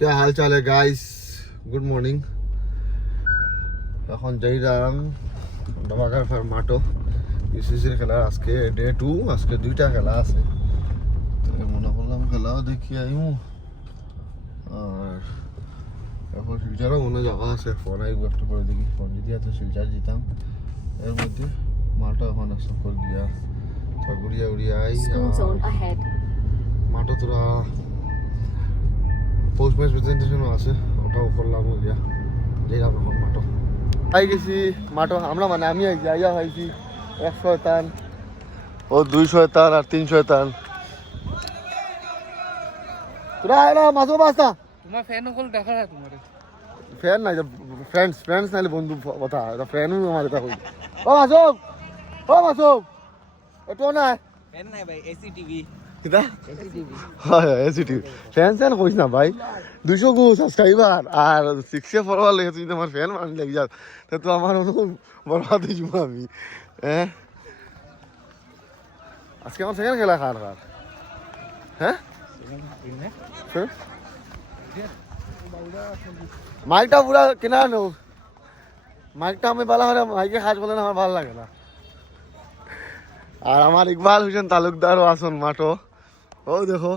क्या हाल चाल है गाइस, गुड मॉर्निंग। এখন যাইলাম নবাগার মাঠো ইসিসির খেলা, আজকে ডে 2, আজকে দুইটা খেলা আছে। তো মনে করলাম খেলাও দেখি আইমু, আর এখন শিলচারও মনে যাওয়া আছে। ফোন আইব একটু পরে, দেখি ফোন যদি আছে শিলচার যেতাম। এর মধ্যে মাঠও এখন আসতে করে দিয়া ঘুরিয়া উড়িয়া আই মাঠও তোরা পোস্ট ম্যাচ প্রেজেন্টেশনও আছে, ওটাও করলাম গিয়া যাইলাম এখন মাঠো। আই গেছি মাঠো আমরা, মানে আমি যাইয়া হয়েছি 1 শয়তান, ও 2 শয়তান আর 3 শয়তান। তোরা এরা মাঝো বাস্তা তোমার ফ্যান হল দেখা যায় তোমার ফ্যান নাই, ফ্রেন্ডস নাইলে বন্ধু কথা, এটা ফ্যানও আমার এটা কই। ও মাসুম, ও মাসুম, এটো না ফ্যান নাই ভাই, এসি টিভি কিটা হয় এসি টিভি। ফ্যান ফ্যান কইছ না ভাই, 200 গো সাবস্ক্রাইবার আর 6 ফলোয়ার লেগে তুই তোমার ফ্যান মান লাগি যাও, তা তো আমার বরবাদ হয়ে যাবো আমি। হ্যাঁ আজকে আমার সেকেন্ড খেলা খার খার। হ্যাঁ মাইকটা পুরা কেনা নো, মাইকটা আমি বলা হলে মাইকে কাজ বলে না, আমার ভালো লাগে না। আর আমার ইকবাল হোসেন তালুকদারও আসন মাঠো, ও দেখো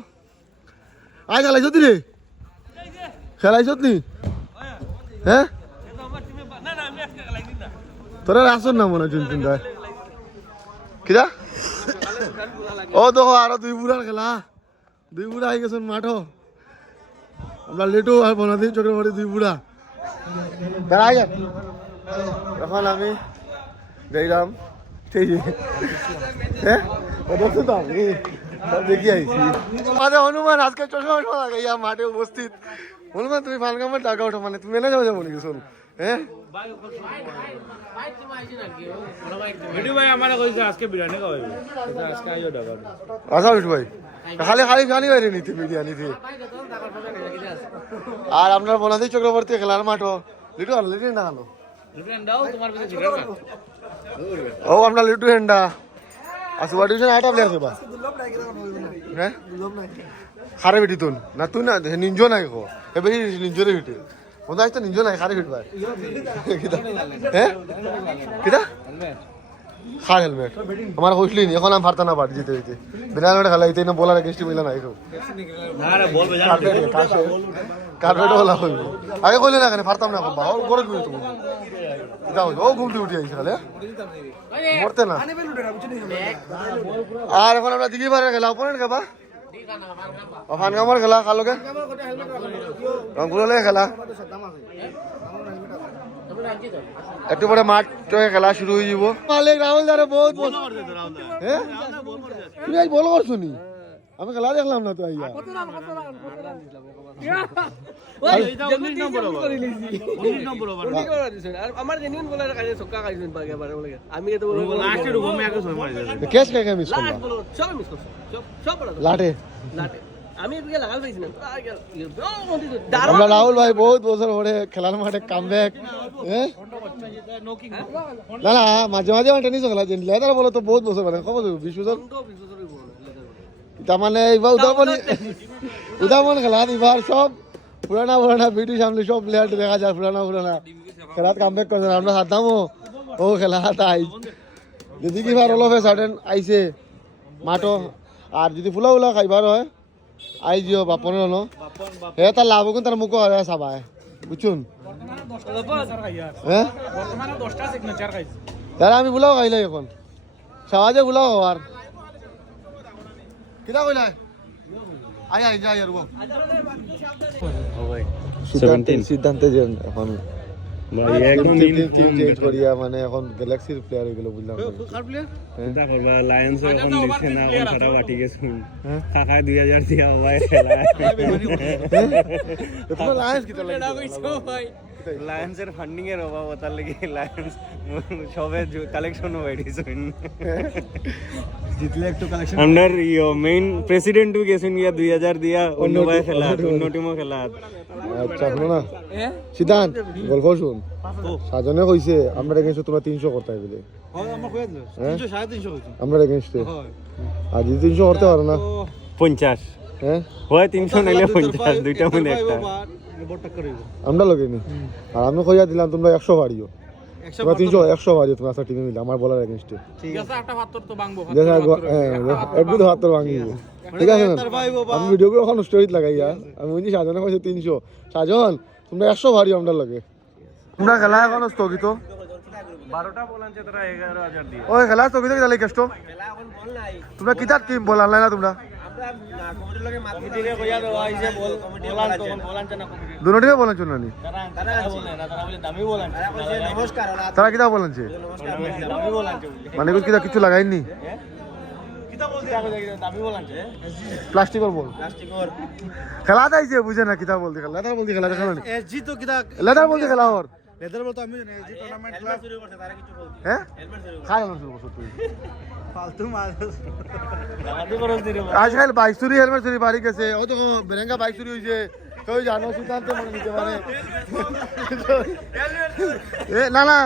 আয় খেলাইছ রে, খেলাইছ নি? হ্যাঁ তোরা আসন না মনে চুন চিন্তা কিরা। ও দেখো আরো 2 বুড়ার খেলা, 2 বুড়া আই গেছেন মাঠো। আমরা লেটু আর বনাদি চক্রবর্তী 2 বুড়া দাঁড়াই। এখন আমি যাইলাম ঠিক হ্যাঁ দেখুন তো আমি সব দেখি আইছি। আচ্ছা হনুমান আজকে চশমা লাগে ইয়া মাঠে উপস্থিত। হনুমান তুমি ফালকামার টাকা ওঠো, মানে তুমি এনে যাও যাবো নাকি? শোন হ্যাঁ ভিডিও ভাই আমারে কইছে আজকে বিরিয়ানি খাওয়াইবে, এটা আজকে আইও টাকা আচ্ছা বিটু ভাই, খালি খালি খালি বাইরে নিতে মিডিয়া নিতে। আর আপনার বনাদি চক্রবর্তী খেলার মাঠও লিটু লিটু না হলো ও আপনার লিটু হেন্ডা আসু ডিভিশন 8 প্লেয়ার দেবা। হ্যাঁ খারে বিটি তুন না তুই না নিঞ্জো নাই কো এবে নিঞ্জোরে বিটি মনে আইতো নিঞ্জো নাই খারে বিট ভাই কিটা। হ্যাঁ কিটা খার হেলমেট আমার কইছলি নি, এখন আমি পারতা না পারি জিতে জিতে বিনা হেলমেট খেলাইতে না, বলার এগেইনস্ট মিলা নাই খুব কার্পেট বলা হইব। আগে কইলে না কেন পারতাম না কম বাহল করে কই তুমি যাও ও ঘুমতে উঠে আইছে খালে মরতে না। আর এখন আমরা দিঘি পাড়ের খেলা অপোনেন্ট খাবা ফানগামার খেলা কালোকে রংপুরের খেলা, একটু পরে মাঠ খেলা শুরু হয়ে যাব। মালিক রাহুল দারে বহুত হ্যাঁ তুমি আজ বল করছো নি, আমি খেলা দেখলাম না তো আইয়া। রাহুল ভাই বহুত বছর পরে খেলার মাঠে কাম ব্যাক। না না মাঝে মাঝে টেনিস খেলা লেদার বলো তো বহুত বছর মানে কব 20 বছর। তার মানে এবার উদামন খেলা এবার সব পুরানা পুরানা ভিডিও সামনে সব প্লেয়ার দেখা যায়, পুরানা পুরানা খেলাত কাম ব্যাক করছে। আমরা সাদামো ও খেলা তাই যদি কি বার অলফে সাডেন আইছে মাঠো। আর যদি ফুলা ফুলা খাইবার হয় আই জিও বাপনের হলো হে তার লাভ কিন্তু তার মুখো হয় চাবায় বুঝছুন। হ্যাঁ তারা আমি বুলাও খাইলাই এখন সমাজে বুলাও হওয়ার কিনা কইলা আই আই যাই আর সিদ্ধান্তে যে এখন টিম চেঞ্জ করিয়া মানে এখন গ্যালাক্সির প্লেয়ার হয়ে গেল বুঝলাম। লায়ন্সের এখন লিখছে না এখন সারা বাটি গেছে কাকা 2000 দিয়া ভাই খেলা তোমার লায়ন্স কি তাহলে লায়ন্সের ফান্ডিং এর অভাব, তার লাগি লায়ন্স সবে কালেকশনও বাইরেছে জিতলে একটু কালেকশন আন্ডার ইও মেইন প্রেসিডেন্ট গেছেন গিয়া 2000 দিয়া অন্য ভাই খেলা অন্য টিমও খেলা। আচ্ছা শোনো না সিদ্ধান্ত গল্প শুন, সাজনে কইছে আমরা এগেইনস্ট তোমরা 300 করতে বলে। আমরা 350 কইছি আমরা এগেইনস্ট আর যদি 300 করতে পারো না 50 হ্যাঁ হয় 300 নাইলে 50 দুইটা মনে একটা আমরা লগে নি আর আমি কইয়া দিলাম তোমরা 100 বাড়িও তোমরা 100 বাড়িও তোমরা একটা টিমে মিলে আমার বলার এগেইনস্টে ঠিক আছে একটা ভাত তো ভাঙবো এক দুধ হাত ভাঙি ঠিক আছে না আমি ভিডিও করে এখন স্টোরিত লাগাইয়া আমি বলছি সাজন কইছে 300 সাজন তোমরা 100 বাড়িও আমরা লগে তোমরা খেলা এখন স্থগিত 12টা বলানছে তারা 11000 দিয়ে ওই খেলা স্থগিত কি লাগে কষ্ট খেলা এখন বল নাই তোমরা কিতার টিম বলার না তোমরা আমরা কমিটির লগে মাত মিটিংয়ে কইয়া দেওয়া হইছে বল বলান তখন বলানছে না কমিটি দুনো টিমে বলেন শুননি তারা বলে না তারা বলে দামি বলানছে তারা কইছে নমস্কার তারা কিতা বলেনছে নমস্কার দামি বলানছে মানে কিছু লাগাইনি কিতা বলছে দামি বলানছে প্লাস্টিকের বল প্লাস্টিকর খেলা তাইছে বুঝে না কিতা বলতে খেলা লেদার বলতে খেলা খেলা এসজি তো কিটা লেদার বলতে খেলা ওর লেদার বল তো আমি জানি এসজি টুর্নামেন্ট হেলমেট শুরু করছে তারা কিছু বলছে হ্যাঁ হেলমেট শুরু খাই না শুরু করছো তুই ফালতু মাল দামি করছ দিরে আজকাল বাইক চুরি হেলমেট চুরি বাড়ি গেছে ও তো বেরেঙ্গা বাইক চুরি হয়েছে কেউ জানো সিদ্ধান্ত মনে নিতে পারে এ না না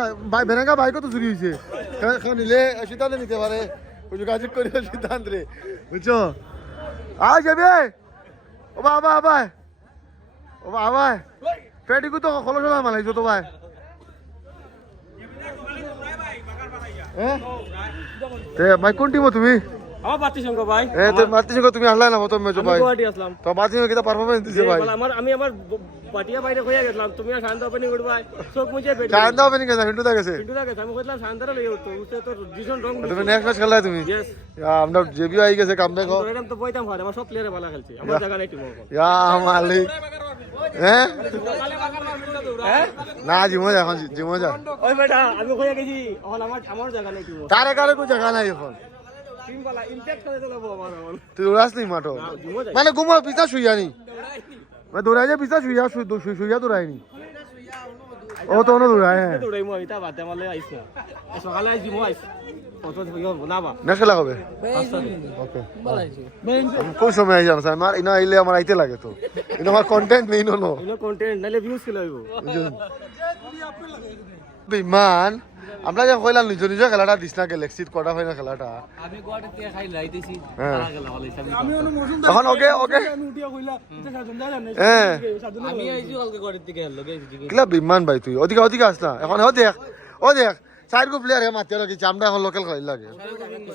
বেরেঙ্গা বাইকও তো চুরি হয়েছে কেউ নিলে সিদ্ধান্ত নিতে পারে ওই যোগাযোগ করি সিদ্ধান্ত রে বুঝছো আয় যাবে ও বাবা আবাই ও বাবা পেটিকু তো খোলো চলা মালাইছো তো ভাই হ্যাঁ তে ভাই কোন টিমো তুমি আমার পার্টি সঙ্গ ভাই এ তো মারতে সঙ্গে তুমি আসলাই না প্রথম ম্যাচ ভাই গুয়াহাটি আসলাম তো মারতে সঙ্গে কিটা পারফরম্যান্স দিছে ভাই আমি আমার পাটিয়া বাইরে কইয়া গেছিলাম তুমি শান্ত ওপেনিং করবা চোখ মুছে বেটি চান্দা হবে নি কেন হিন্টু দা গেছে কিন্তু লাগে আমি কইলাম শান্তরা লই তো উসে তো ডিসিশন রং তুমি নেক্সট ম্যাচ খেললাই তুমি ইয়েস আমরা জেবিও আই গেছে কামব্যাক হোক এরকম তো বইতাম হয় আমার সব প্লেয়ারে ভালো খেলছে আমার জায়গা নাই টিম ইয়া মালিক হ্যাঁ না জিমো যা এখন জিমো যা ওই বেটা আমি কইয়া গেছি এখন আমার জায়গা নাই টিম তার একারে কো জায়গা নাই এখন টিম वाला ইমপ্যাক্ট করে দিলাবো আমার তুই উড়াস নি মাঠো মানে ঘুমো পিছা শুইয়া নি মানে দৌড়াই যে পিছা শুইয়া দৌড়াইনি ও তো না দৌড়ায় হ্যাঁ দৌড়াই মই এটা বাদে মালে আইছ না সকালে আইছি মই আইছি কত হইও বনাবা নেক্সট খেলা হবে ওকে কোন সময় আই জানো আমার ইনা আইলে আমার আইতে লাগে তো ইনা আমার কন্টেন্ট নেই নো ইনো কন্টেন্ট নালে ভিউজ কি লইব বিমান আমরা যে কইলাম নিজ নিজ খেলাটা দিস না গ্যালাক্সির কোয়ার্টার ফাইনাল খেলাটা আমি গোয়াতে তে খাই লাইতেছি হ্যাঁ। তারা গেলা বলে আমি অনু মজুম এখন ওকে আমি উঠিয়া কইলা এটা সাজন দা জানে হ্যাঁ আমি আইছি অলকে গোয়াতে থেকে লগে কিলা বিমান ভাই তুই ওদিকে আস না এখন ও দেখ সাইড গো প্লেয়ার হে মাতে লাগি আমরা এখন লোকাল খেলাই লাগে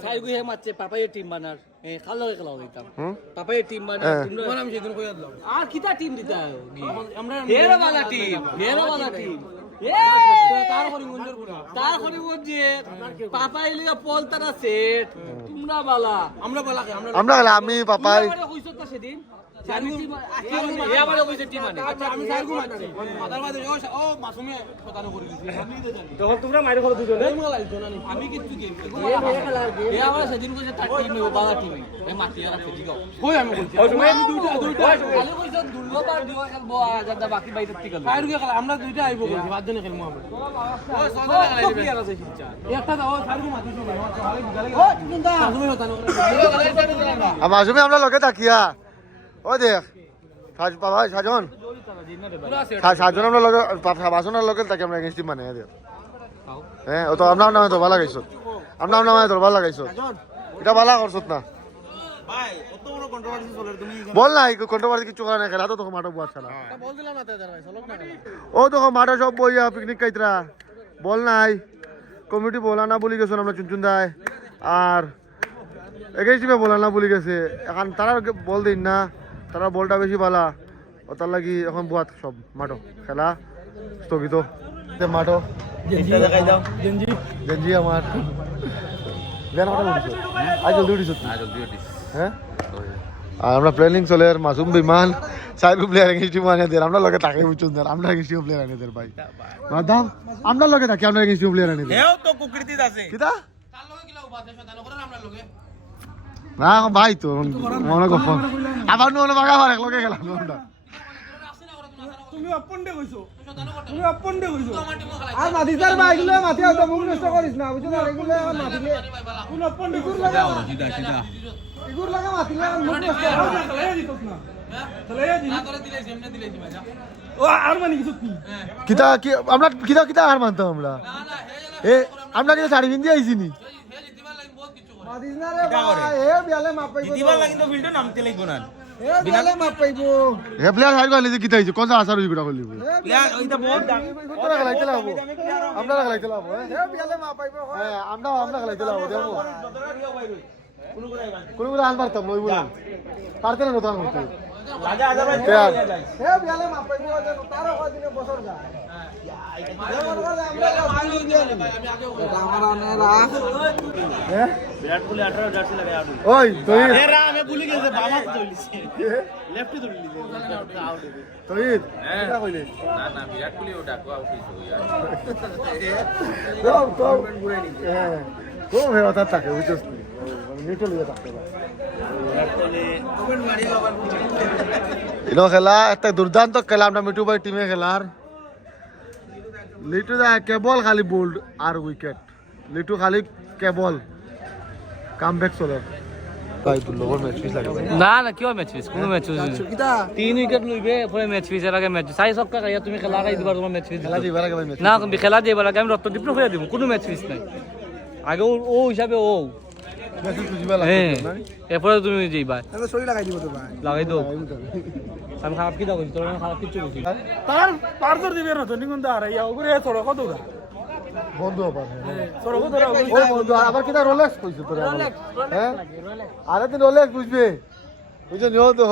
সাইগু হে মারছে পাপায়ে টিম বানার এ কালো খেলা হইতাম পাপায়ে টিম বানার টিম আমি সেদিন কইয়া দিলাম আর কিটা টিম দিতা আমরা হেরা वाला টিম তার হরিগঞ্জে পাপা ইলিয়া পল তারা সেট তোমরা বালা আমরা বালা আমরা খেলা আমি পাপাই কইছো তো সেদিন আমি কইছে টিম মানে আমি সাইগু মারছি মাদার মাঝে ও মাসুমে শতানো করে দিছি তখন তোমরা মাইরে করে দুজনে আমি কিচ্ছু গেম এ আমার সেদিন কইছে তার টিম ও বালা টিম এ মাটিয়া রাখছে ঠিক আছে কই আমি কইছি ওই সময় আমি দুইটা খালি কইছো দুর্লবার দিও খেলবো আজাদা বাকি বাইরে থেকে গেল কারু খেলা আমরা দুইটা আইবো কইছি বাদ দিনে খেলমু আমরা ও সদা লাগাইবে প্লেয়ার আছে কিচ্ছা একটা দাও সাইগু মারছি ও তুমি দা তুমি শতানো করে মাসুমে আমরা লগে থাকিয়া ও দেখ বাবা সাজন আমরা লগে বাসনের লগে তাকে আমরা এগেইনস্ট মানে দেখ হ্যাঁ ও তো আমরা নামে তো ভালো লাগাইছো আমরা নামে তো ভালো লাগাইছো এটা ভালো করছত না ভাই কত বড় কন্ট্রোভার্সি চলে তুমি বল না কন্ট্রোভার্সি কিছু করে না খেলা তো তখন মাঠে বুয়া ছাড়া বল দিলাম না তাদের ভাই চলক না ও তখন মাঠে সব বইয়া পিকনিক খাইতরা বল নাই কমিটি বলা না বলি গেছো আমরা চুনচুন দায় আর এগেইনস্ট টিমে বলা না বলি গেছে এখন তারা বল দিন না তারা বলটা বেশি বালা ও তার লাগি এখন বুয়াত সব মাঠো খেলা স্থগিত মাঠো দেখাই দাও গেঞ্জি আমার গান কথা বলছো আজ জলদি উঠিস হ্যাঁ আর আমরা প্ল্যানিং চলে আর মাসুম বিমান সাইডু প্লেয়ার এগেইনস্ট টিম আনে দের আমরা লগে তাকে বুঝুন না আমরা এগেইনস্ট টিম প্লেয়ার আনে দের ভাই মাদাম আমরা লগে থাকি আমরা এগেইনস্ট টিম প্লেয়ার আনে দের এও তো কুকৃতি আছে কিটা না ভাই তো মনে কর আবার নো বাগা মারে লগে গেলাম আমরা তুমি অপন্ডে কইছো আর মাটিদার বাইগুলো মাটি হয়তো মুখ নষ্ট করিস না বুঝছো না এগুলো মাটিলে কোন অপন্ডে ইগুর লাগা ইগুর লাগা মাটিলে মুখ নষ্ট চালাইয়া দিতস না চালাইয়া দি না করে দিলাইছি এমনি দিলাইছি ভাই ও আর মানে কিছু কি কিটা কি আমরা কিটা হার মানতাম আমরা এ আমরা কি শাড়ি পিন্ধি আইছি নি মাদিস না রে ভাই এ বিয়ালে মাপাই দিদিবার লাগি তো ফিল্ডে নামতে লাগবো না হে প্লেয়ার হাইর গালি যে কিতা হইছে কোন আসার হই গুড়া করলি তোরা খেলাইতে লাভ আমরা খেলাইতে লাভ হ্যাঁ আমরা খেলাইতে লাভ দেখো কোন কোন আন পারতাম নই বলা পারতে না নতান হইছে ওই থাকে বুঝছিস খেলা একটা দুর্দান্ত খেলা আমরা মিঠু ভাই টিমে খেলার লিটু দা কেবল খালি বোল্ড আর উইকেট লিটু খালি কেবল কামব্যাক চলে ভাই তোর লগর ম্যাচ ফিস লাগে না না কিয় ম্যাচ ফিস কোনো ম্যাচ ফিস তিন উইকেট লইবে পরে ম্যাচ ফিস এর আগে ম্যাচ সাই সক্কা খাইয়া তুমি খেলা খাই দিবার তোমার ম্যাচ ফিস খেলা দিবার আগে ভাই ম্যাচ না তুমি খেলা দিবার আগে আমি রক্তদীপ হইয়া দিব কোনো ম্যাচ ফিস নাই আগে ও হিসাবে ও ম্যাচ খুঁজিবা হ্যাঁ লাগে এরপরে তুমি যাইবা তাহলে শরীর লাগাই দিব তো ভাই লাগাই দাও আমি খারাপ কি দাও তোর আমি খারাপ কিছু বলছি তার পারদর দিবে না তো নিগুন দাঁড়া ইয়া ওগুলো ছড়া কত দা বন্ধ হবে ছড়া কত দা ও বন্ধু আবার কিনা রোলেক্স কইছে তোরা হ্যাঁ আরে তুই রোলেক্স বুঝবে বুঝছো নিও তো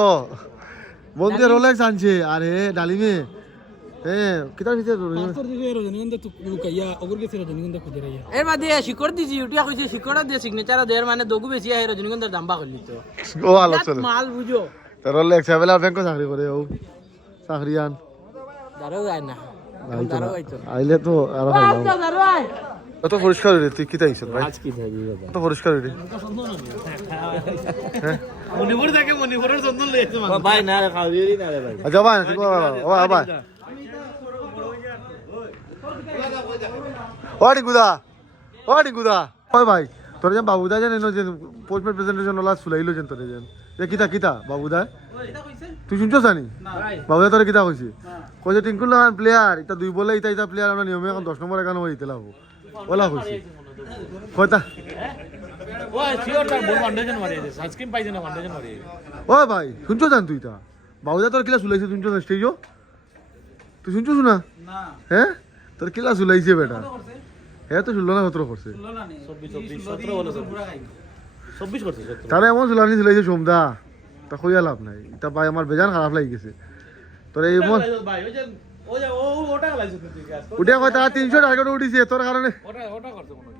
বন্ধু রোলেক্স আনছে আরে ডালিমে হ্যাঁ কিতা নিতে পারদর দিবে রজনীগন্ধা তো লুকাইয়া ওগুলো গেছে রজনীগন্ধা খুঁজে রাইয়া এর বাদে শিকড় দিছি উঠিয়া কইছে শিকড় দিয়ে সিগনেচার দেয়ার মানে দগু বেশি আহে রজনীগন্ধার দাম বা করলি তো ও আলোচনা মাল বুঝো রোলেক্স হেবেলা ব্যাংকো চাকরি করে ও চাকরিয়ান দাঁড়াও যায় না আইলে তো আরো কত পরিষ্কার রে তুই কিতা আইছ ভাই কি থাকি কত পরিষ্কার রে মনিপুর থেকে মনিপুরের চন্দন লইছে ভাই না খাওয়াবি না রে ভাই আচ্ছা ভাই ঠিক বাবা ভাই ওয়াটি গুদা ওই ভাই তোর যে বাবুদা জানেন যে পোস্টম্যান প্রেজেন্টেশন ওলা সুলাইলো যেন তোরে যেন যে কিতা বাবুদা তুই শুনছ জানি বাবুদা তোরে কিতা কইছে কইছে টিঙ্কুল লাগান প্লেয়ার এটা দুই বলে ইটা প্লেয়ার আমরা নিয়মে এখন 10 নম্বর এখানে হইতে লাভ ওলা কইছে কয়টা ওই সিওর তার বল ফাউন্ডেশন মারিয়ে দে সানস্ক্রিন পাইছে না ফাউন্ডেশন মারিয়ে ও ভাই শুনছ জান তুই তা বাবুদা তোর কিলা সুলাইছে শুনছ না স্টেজও তুই শুনছ না হ্যাঁ তোর কিলা সুলাইছে বেটা হ্যাঁ তো শুনলো না 17 করছে 24 করছে তারা এমন সুলানি সুলাইছে সোমদা তা কইয়া লাভ নাই তা ভাই আমার বেজান খারাপ লাগি গেছে তোর এই মন ভাই ওই যে ওটা লাইছে তুই গ্যাস উঠে কয় তারা 300 টার্গেট উঠিছে তোর কারণে ওটা করতে কোনো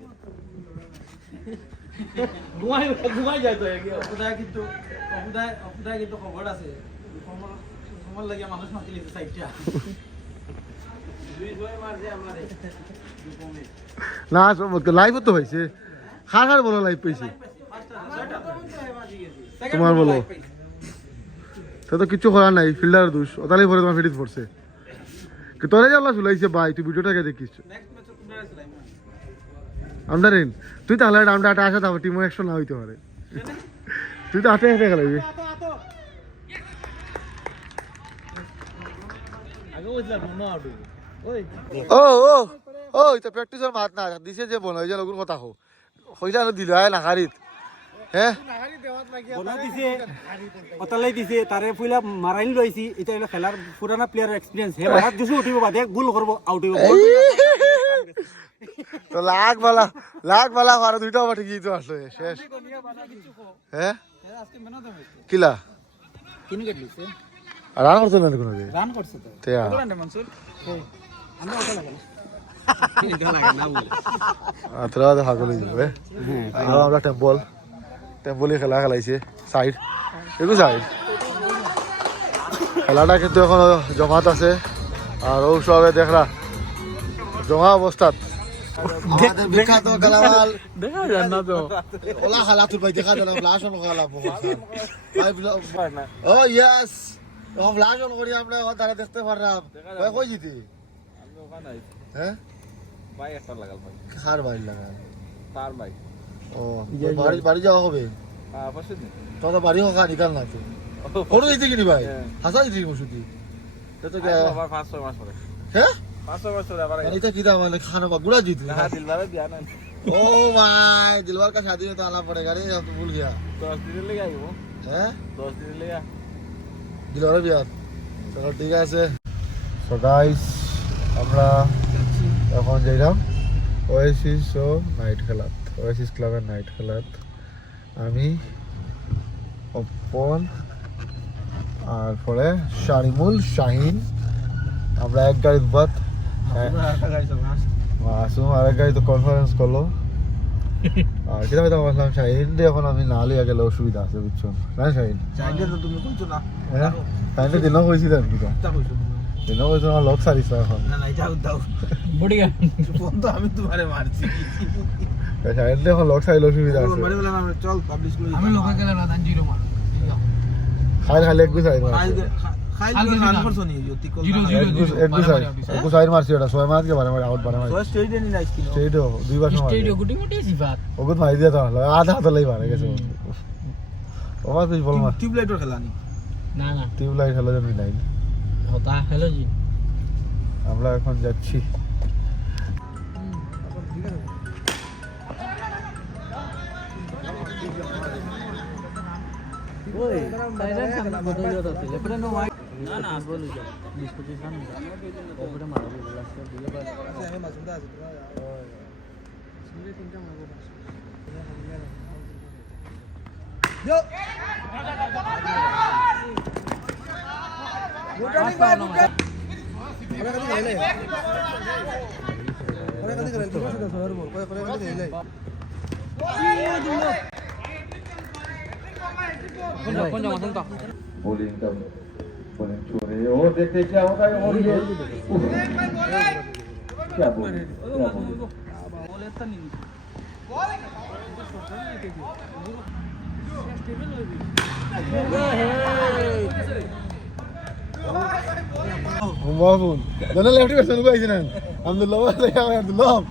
ঘুমাই যায় তো অপুদায় কিন্তু খবর আছে সময় লাগিয়া মানুষ মাতি লিখে সাইডটা দুই জয় মারছে আমারে না লাইভ তো হয়েছে খার বলো লাইভ পেয়েছে তোমার বলো তো কিছু করার নাই ফিল্ডার দোষ ওতালাই পরে তোমার ফিটিস পড়ছে তোরা যে আল্লাহ চুলাইছে ভাই তুই ভিডিওটাকে দেখিস আন্ডারেন তুই তাহলে আমরা আটা আসা যাবো টিমও 100 না হইতে পারে তুই তো হাতে হাতে খেলাবি ও ও ও এটা প্র্যাকটিসের মাত না দিছে যে বল হইছে লগর কথা হো হইলা না দিল আয় না হারিত হ্যাঁ বনা দিছে অতালাই দিছে তারে ফুইলা মারাইন লইছি এটা হলো খেলার পুরানা প্লেয়ার এক্সপেরিয়েন্স হে মারাত দিছে উঠিব বাদে গোল করব আউট হইব তো লাখ বালা আর দুইটা ওভার ঠিকই তো আসলো শেষ হ্যাঁ কিলা কিনে গেটলিছে রান করছ না কোনো রান করছে তো তেয়া মনসুর আমরা ওটা লাগে আতরা দে হাগলে যাবে আর আমরা টেম্পলে খেলা খেলাইছে সাইড এগু সাইড খেলাটা কিন্তু এখন জমাত আছে আর ও সবে দেখরা জমা অবস্থাত আমাদের বিখ্যাত খেলাওয়াল দেখা যায় না তো ওলা খেলা তুই ভাই দেখা দিলাম ফ্লাশ অন খেলা বহুত ও ইয়েস ও ফ্লাশ অন করি আমরা তারা দেখতে পারলাম ভাই কই জিতি হ্যাঁ ভাই একটা লাগাল ভাই খার বাড়ি লাগাল তার ভাই ও বাড়ি যাওয়া হবে পাশে নেই তোর বাড়ি হোক নিকাল না ফটো দিতে কিনি ভাই হাসা দিতে মসুদি তো আবার 5-6 মাস পরে হ্যাঁ 5-6 মাস পরে আবার এটা কি দাম মানে খানা বা গুড়া जीत না দিলবারে দিয়া না ओ भाई दिलवर का शादी में तो आना पड़ेगा रे अब तो भूल गया 10 दिन ले आइबो हैं 10 दिन ले দিলরে বিয়ার চলো ঠিক আছে। সো গাইস আমরা এখন যাইলাম ওয়েসিস ও নাইট খেলাত, ওয়েসিস ক্লাবের নাইট খেলাত। আমি অপন আর পরে শারিমুল শাহিন আমরা এক গাড়ি বাদ মাসুম আরেক গাড়ি তো কনফারেন্স করলো। আর কিনা কথা বললাম শাহিন এখন আমি না লিয়া গেলে অসুবিধা আছে বুঝছো না শাহিন? হ্যাঁ শাহিনটা দিনও কইছিল আর কিটা দিনও কইছিল আমার লোক সারিস এখন শাহিন এখন লোক সারিলে অসুবিধা আছে। খাই খালি এক গুছাই মারছি ওটা 6 মাস কে বারে বারে আউট বারে মারি স্টেডিও দুইবার সময় ওগুত মারি দিয়া তো আধা হাতে লাই বারে গেছে ওমা তুই বল মার টিউবলাইটর খেলা নি না টিউবলাইট খেলা জানি নাই হতা হ্যালো জি আমরা এখন যাচ্ছি। बॉलिंग का बॉलिंग छोड़े और देखते क्या होता है और ये क्या बोले बाबून दोनों लेफ्टी बैट्समैन को आइए ना हम तो लोवर ले आए हम तो लोग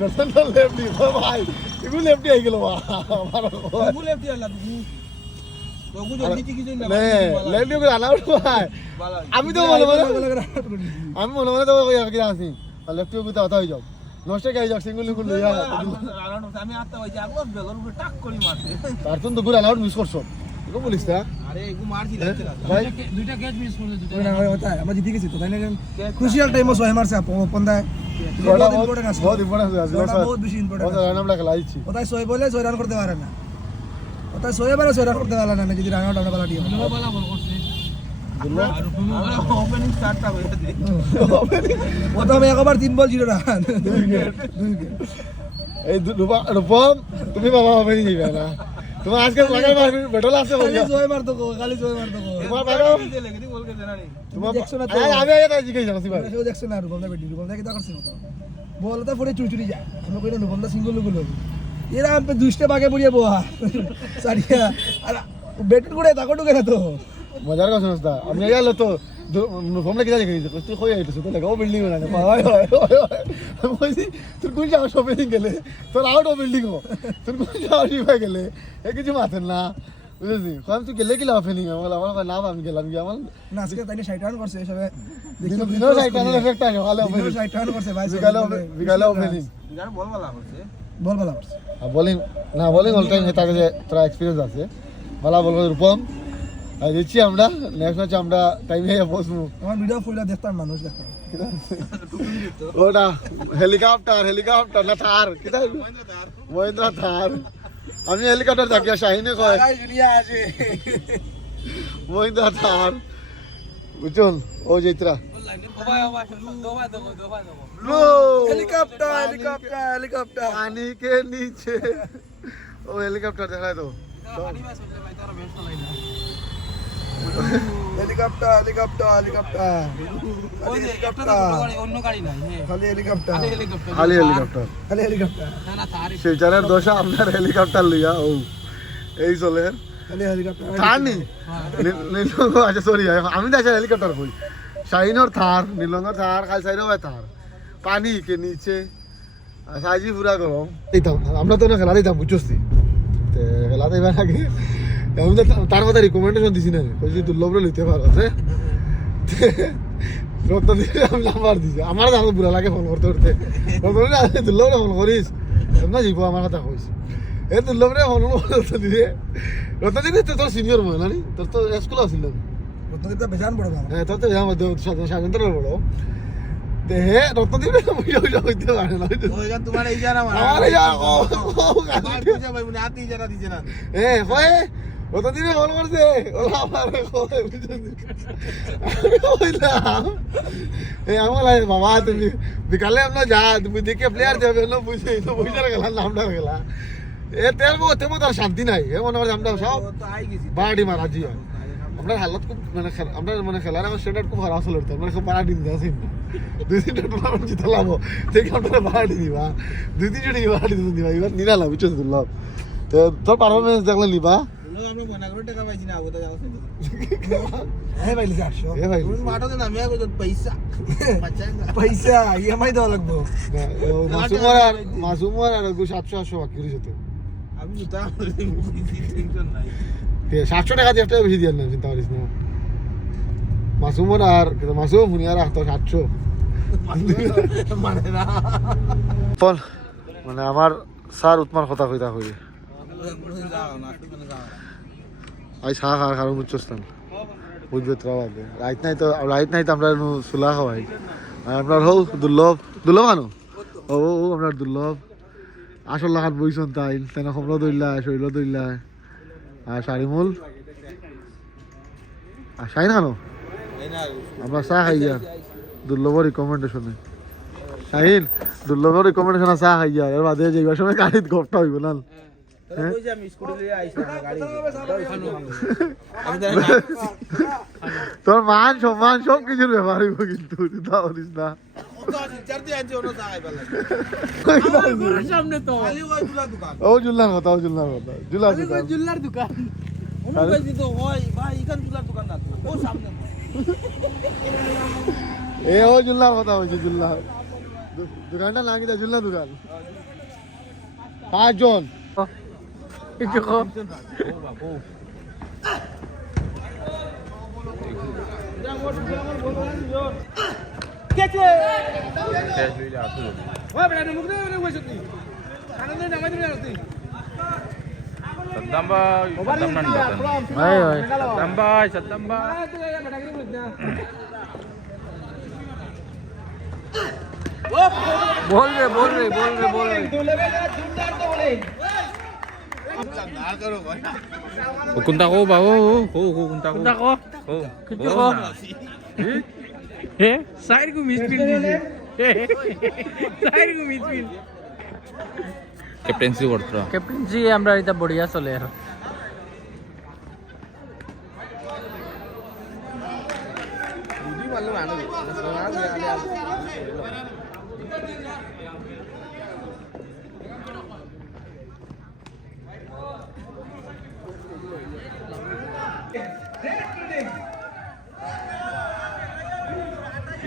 बैट्समैन तो लेफ्टी ओ भाई इगु लेफ्टी आई गेलो हमारा इगु लेफ्टी आला ওগু জলদি কি কিছু না লেফটি করে আলাউড হয় আমি তো মনে মনে তো কই আর কি আছি লেফটি করে কথা হই যাও নষ্ট গাই যাও সিঙ্গল লিখুন লইয়া আলাউড আমি আত্তা হই যাবো বেলর উপরে টাক করে মারছে তার তো গুড আলাউড মিস করছো এগো বলিস না আরে এগু মারছি লাগছে ভাই দুইটা ক্যাচ মিস করে দুইটা না ভাই হতা আমরা জিতে গেছি তো তাই না ক্রুশিয়াল টাইমে সোহে মারছে পন্দায় বহুত ইম্পর্টেন্ট আছে বহুত বেশি ইম্পর্টেন্ট ওটা রান আমরা খেলাইছি ওটাই সোহে বলে সোহে রান করতে পারে না ওটা সোহে বারে সোহে রান করতে পারে না যদি রান আউট আমরা বালা দিও দুলো বালা বল করছে দুলো আর ওপেনিং স্টার্টটা হইছে ওটা আমি একবার 3 বল 0 রান দুই উইকেট এই রূপম তুমি বাবা ওপেনিং যাইবা না তোমার আজকে লাগাই মারবি বেটল আছে বলি জয় মারতো খালি জয় মারতো তোমার বাইরে দিতে লাগে দি বল কে জানা নি তুমি দেখছো না তো আমি এটা জিজ্ঞাসা করছি ভাই কেউ দেখছো না রূপম দা বেটি রূপম দা কি তা করছ না বল তো পরে চুচুরি যায় আমরা কইনা রূপম দা সিঙ্গল গুলো এরা আমি দুইটা বাগে পড়িয়ে boha সারিয়া আর বেট করে তাকো ঢুকে না তো মজার কথা শুনছ আমি গেল তো রূপম দা কি জানি কইছে তুই কই আইছিস তো লাগাও বিল্ডিং না হয় হয় আমি কইছি তুই কোন যাও শপিং গেলে তোর আউট অফ বিল্ডিং হো তুই কোন যাও রিভাই গেলে এ কিছু মাথেন না বুঝলি কম তুই গেলে কি লাভ ফেলিং আমার নাম আমি গেলাম কি আমার না আজকে তাইনে 60 রান করছে সবে দিনো 60 রানের এফেক্ট আছে ভালো হবে 60 রান করছে ভাই বিকালে ওপেনিং যার বল ভালো করছে বল ভালো করছে আর বোলিং না বোলিং অল টাইম হেতা যে তোরা এক্সপেরিয়েন্স আছে ভালো বল করে রূপম আর দিচ্ছি আমরা নেক্সট ম্যাচ আমরা টাইমে বসবো আমার ভিডিও ফুলটা দেখতাম মানুষ দেখতাম ওটা হেলিকপ্টার না থার কিটা মহিন্দ্রা থার আমি হেলিকপ্টার থাকি শাহিনে কয় মহিন্দ্রা থার বুঝুন ও জৈত্রা হেলিকপ্টার পানি के नीचे ও হেলিকপ্টার দেখায় তো শিলচরের দশা আপনার হেলিকপ্টার লইয়া ও এই চলে থার নি আচ্ছা সরি আমি তো হেলিকপ্টার কই শাহিনোর থার নীলঙ্গর থার খাল সাইডও থার পানি কে নিচে সাইজি পুরা গরম দিতাম আমরা তো না খেলা দিতাম বুঝছি খেলা দিবার আগে আমি তো তার কথা রিকমেন্ডেশন দিছি না কইছি দুর্লভরে লইতে পারো আছে রত্ন দিয়ে আমি নাম্বার দিছি আমার জানো বুড়া লাগে ফোন করতে করতে দুর্লভরে ফোন করিস না যাইব আমার কথা কইছি এই দুর্লভরে ফোন রত্ন দিয়ে তোর সিনিয়র মনে না তোর তো স্কুল আসিল রত্নদীপটা বেজান বড় বাবা হ্যাঁ তোর তো স্বাধীনতার বড় দেহে রত্নদীপ পয়সা হইতে পারে না ওইখান তোমার এই জানা আমার এই যা ও পয়সা ভাই মনে হাতে জানা দিছে না এ কয় রত্নদীপে কল করছে ওলা আমারে কয় বুঝছেন আমার বাবা তুমি বিকালে আমরা যা তুমি দেখে প্লেয়ার যাবে না বুঝে পয়সা গেলাম নামটা গেলা এ তেল তেমন তার শান্তি নাই এ মনে হয় আমরা সব তো আই গেছি বাড়ি মারা জি আমরা হালত খুব মানে আমরা মানে খেলার আমার স্ট্যান্ডার্ড খুব খারাপ হলো আমরা খুব বাড়ি দিন আসি দুই তিনটা টুর্নামেন্ট জিতলাম ঠিক আমরা বাড়ি দিবা দুই তিনটা বাড়ি দিবা এবার নিরালাম বুঝছো দুর্লভ তো তোর পারফরমেন্স দেখলে নিবা আমরা মনে করে টাকা পাইছি না ওটা যাও হ্যাঁ ভাই 800 এ ভাই মাঠে নামে আগে পয়সা পয়সা ইএমআই দেওয়া লাগবে মাসুমার আর 700 বাকি রয়েছে তো আমি জুতা টেনশন নাই 700 টাকা দিয়ে একটা বেশি দিয়ে না চিন্তা করিস না মাসুমার আর মাসুম মুনিয়ার তো 700 মানে না ফোন মানে আমার স্যার উৎমার কথা কইতা কই যাও না তুমি যাও আই চা খাওয়ার কারণ বুঝছস্তান বুঝবে তো রাইত নাই তো আমরা চুলা খাওয়াই আর আপনার হৌ দুর্লভ আনো ও আপনার দুর্লভ আসল লাগাত বইছন তাই তেনে সমল দৌড়লায় শৈল দৌড়লায় আর শাড়িমূল আর শাইন খানো আপনার চা খাই যা দুর্লভর রিকমেন্ডেশনে শাহিন দুর্লভর রিকমেন্ডেশনে চা খাই যা এর বাদে যাইবার সময় গাড়িত গপটা হইব না তোর মান সম্মান সব কিছুর ব্যাপার হইব কিন্তু না ও জুল্লার কথা জুল্লার দোকান এ ও জুল্লার কথা হয়েছে জুল্লার দোকানটা নাকি দা জুল্লা দোকান 5 জন बोल रहे kunta ko ba kunta ko side ko misfield diye captaincy করতে ক্যাপ্টেনজি আমরা এটা বড়িয়া চলে আর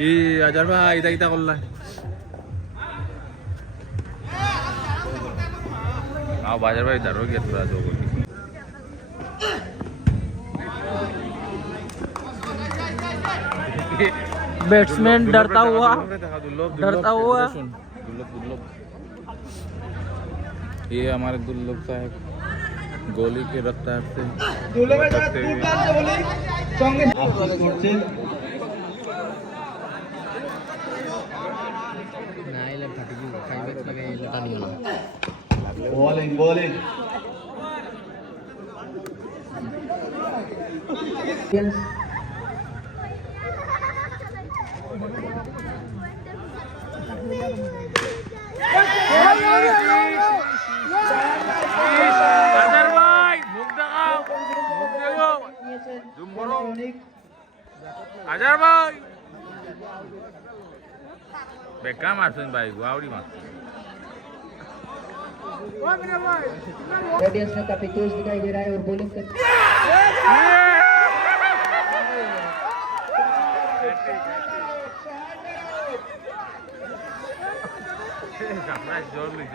ই আজার ভাই এটা করলা बाजार भाई दारू घेत राहतो बैट्समैन डरता हुआ दुर्लभ ये हमारे दुर्लभ साहब गोली के रफ्तार से Bowling. Yes. Ajar boy. Beckham martin भाई गुआवड़ी मार रेडियस में काफी तेज दिखाई दे रहा है और बॉलिंग कर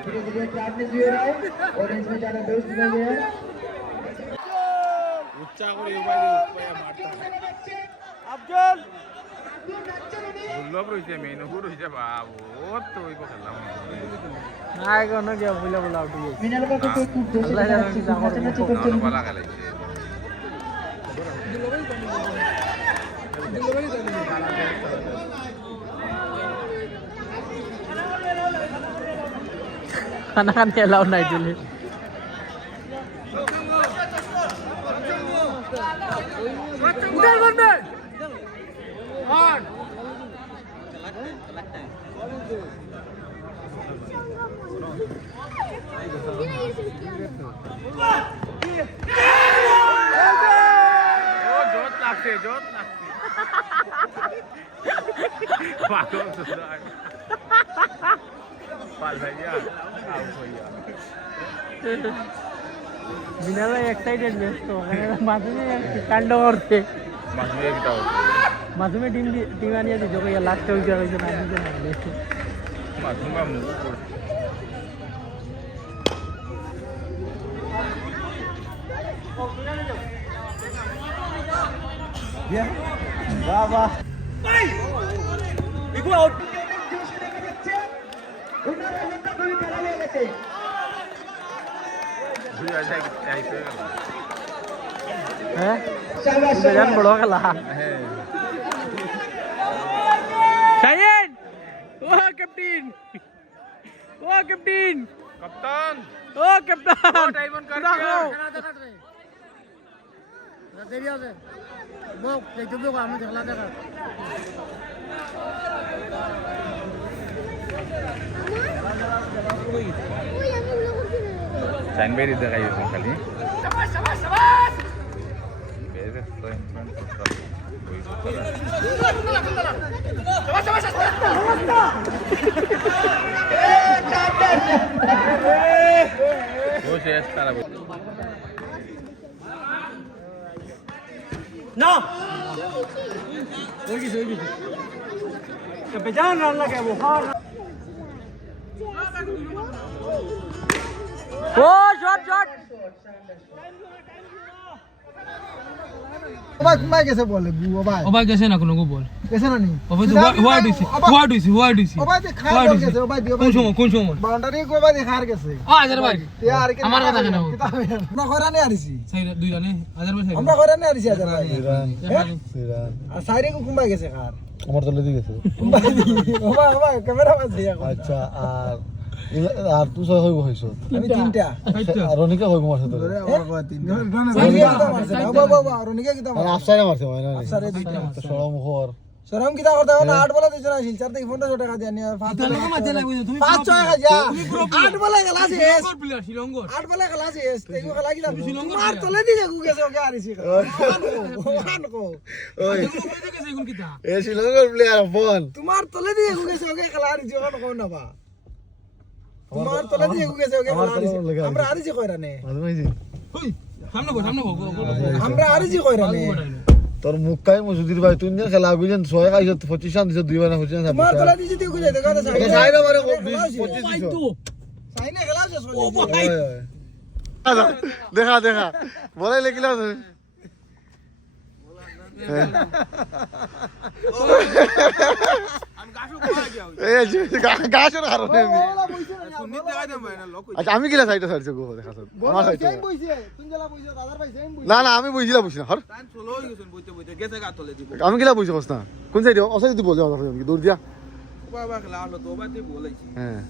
धीरे-धीरे ट्रैवलिंग भी हो रहा है और इसमें ज्यादा दोस्त दिखाई दे रहा है उच्चा করে উপায় মারতা আফজল দুর্লভ রইছে মেনুকুর হইছে বাবু ও তো ওই খেললাম নাই কোন কি বলা উঠি মিনাল का तो खूब दोस्त ভালো খেলাইছে খানা খানি এলাও নাই দিলে বিনালে এক্সাইটেড ব্যস্ত মাঝে কাণ্ড করতে মাঝে টিম আনিয়ে দিত লাস্ট উইকে হয়েছে না হ্যাঁ বড় খেলা শাহিন ও ক্যাপ্টেন কাপ্তান ও ক্যাপ্টেন ডায়মন্ড কাট দেরি আছে বক দেখতে দেবো আমি দেখলা দেখা Sainberi দেখাই দিয়েছেন খালি না ওই কিছু বেজান রান লাগে বুখার ও শট ওবাই ঘুমাই গেছে বলে ওবাই গেছে না কোনো বল গেছে না নি ওবাই তো হোয়াইট হইছে ওবাই তে খার গেছে ওবাই দিও কোন সময় বাউন্ডারি ওবাই দে খার গেছে আজার ভাই ইয়ার আমার কথা কেন আমরা খরানে আরিছি সাইরা দুই রানে আজার ভাই আমরা খরানে আরিছি আজার ভাই সিরান আর সাইরে কো ঘুমাই গেছে খার আমার তলে দিয়ে গেছে ওবাই ক্যামেরা বাজে আচ্ছা আর তুই সহ হইব হইছ আমি তিনটা আর রনিকা হইব মারছে তো আমার কয় তিনটা রনিকা কিটা মারছে বাবা রনিকা কিটা আর মারছে আফসারে মারছে মানে আফসারে দুইটা সরম মুখর সরম কিটা করতে না 8 বলা দিছ না শিলচার থেকে 1500 টাকা দিয়া নিয়া 5 টাকা যা 8 বলা গেলা শেষ প্লেয়ার শ্রীলঙ্কা 8 বলা গেলা শেষ তেগো খেলা কিটা মার তলে দিয়ে গেছে ওকে আরিছি ওখান কো ওই গেছে কোন কিটা এ শ্রীলঙ্কার প্লেয়ার ফোন তোমার তলে দিয়ে গেছে ওকে খেলা আরিছি ওখান কো না বা তোমার তলে দিয়ে গেছে ওকে খেলা আরিছি আমরা আরিছি কইরা নে ওই সামনে গো আমরা আরিছি কইরা নে তোর মুখ কাই মজুদির ভাই তুই না খেলা বুঝেন 6 খাইছ 25 রান দিছ 2 বার না 25 রান তোমার তলে দিয়ে তুই কইরা দেখা এটা সাইরে মারে 20 25 দিছ সাইনে খেলা শেষ ও হয়ে ভাই দেখা বলাই লেখিলা গাছের কারণে আচ্ছা আমি কিলা সাইডে সাইডছে গো দেখা আমার সাইডে না আমি বুঝিলা বুঝি না আমি কিলা বুঝি না কোন সাইডে অসাইড দিব দূর দিয়া হ্যাঁ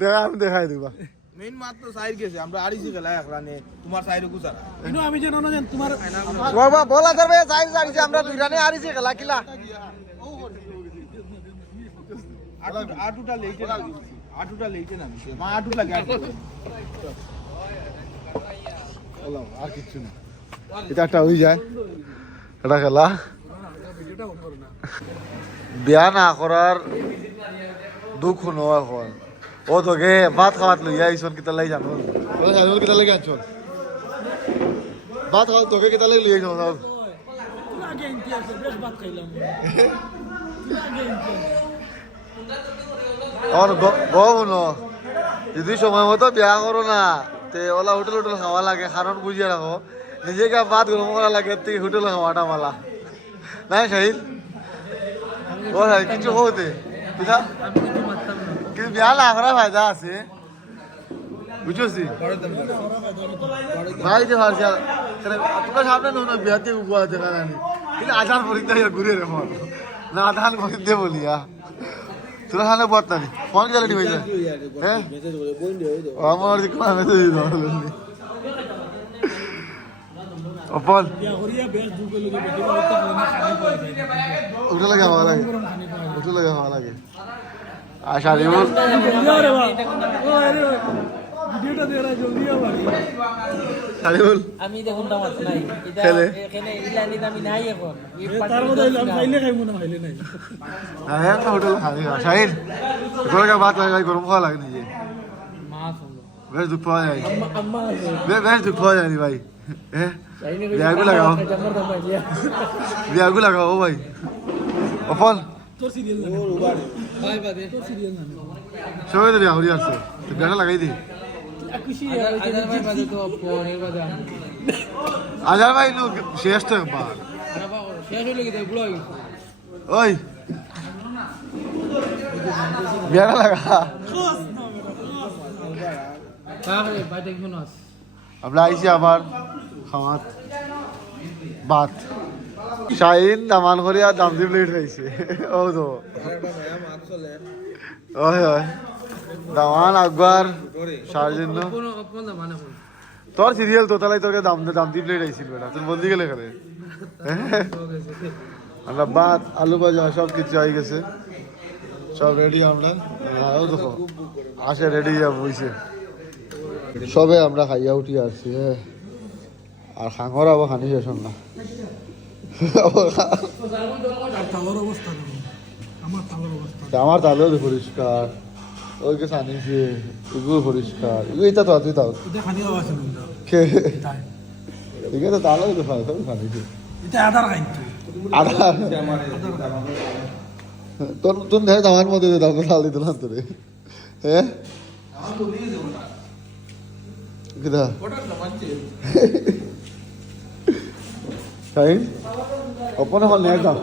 দেখা আমি দেখাই দিবা মেইন মাত্র সাইড গেছে আমরা আড়িছি খেলা এক রানে তোমার সাইডে গুছারা কিন্তু আমি জানো না তোমার বাবা বলা যাবে সাইজ আরিছি আমরা দুই রানে আরিছি খেলা কিলা আটুটা লেইতে না মা আটু লাগে আর কিছু না এটা একটা হয়ে যায় এটা খেলা বিয়া না করার দুঃখ নয় এখন ও তোকে ভাত খাওয়াত লইয়া আইসন কিতা লাই জানো কিতা লাগে আনছন ভাত খাওয়া তোকে কিতা লাগে লইয়া আইসন আমার গো যদি সময় মতো বিয়া করো না তে ওলা হোটেল খাওয়া লাগে কারণ বুঝিয়ে রাখো নিজেকে ভাত গরম করা লাগে তুই হোটেল খাওয়াটা মালা নাই শাহিল ও কিছু হতে কিন্তু বিয়া না করার ফায়দা আছে বুঝছি ভাই যে ভারছি তোমরা সামনে না বিহাতে উগুয়া দেখা জানি কিন্তু আধান পরীক্ষা ঘুরে রে ফোন না আধান পরীক্ষা বলিয়া তোরা খানে পড়তা নি ফোন গেলে নি ভাইয়া হ্যাঁ আমার দিকে মেসেজ দিই দাও অপল উঠে লাগে হওয়া লাগে উঠে লাগে হওয়া লাগে আর শাড়িবুল শাড়িবুল আমি দেখুন দাম আছে নাই খেলে এখানে ইলানি দামি নাই এখন হ্যাঁ তো হোটেল খালি শাহিন তোর কা বাত লাগে গরম খাওয়া লাগে নিজে বেশ দুঃখ পাওয়া যায় বেশ দুঃখ পাওয়া যায় ভাই হ্যাঁ বিয়াগু লাগাও ও ভাই অপল সবাই তো বিয়া করি আসছে বিয়াটা লাগাই দি আজার ভাই নো শেষ তো একবার ওই বিয়াটা লাগা আমরা আইছি আবার খাওয়াত ভাত শাহিন দামান করে আর দাম দিয়ে প্লেট খাইছে ও তো ওই ওই দামান আকবর সার জন্য তোর সিরিয়াল তো তাহলে তোর দাম দিয়ে প্লেট আইছিল বেটা তুই বলদি গেলে খেলে আমরা ভাত আলু ভাজা সব কিছু আই গেছে সব রেডি আমরা দেখো আসে রেডি যাব বুঝছে সবে আমরা খাইয়া উঠি আসছি হ্যাঁ আর খাঙর আবার খানি শেষ না আমার তালেও পরিষ্কার ওই কে আনিছে এগুলো পরিষ্কার এটা তো তুই তাও ঠিক আছে তালেও তো খানিছে আধার তোর তুই দেখে আমার মধ্যে তাল দিত না তোরে হ্যাঁ কিদা শাহিন অপনে হল নিয়ে যাও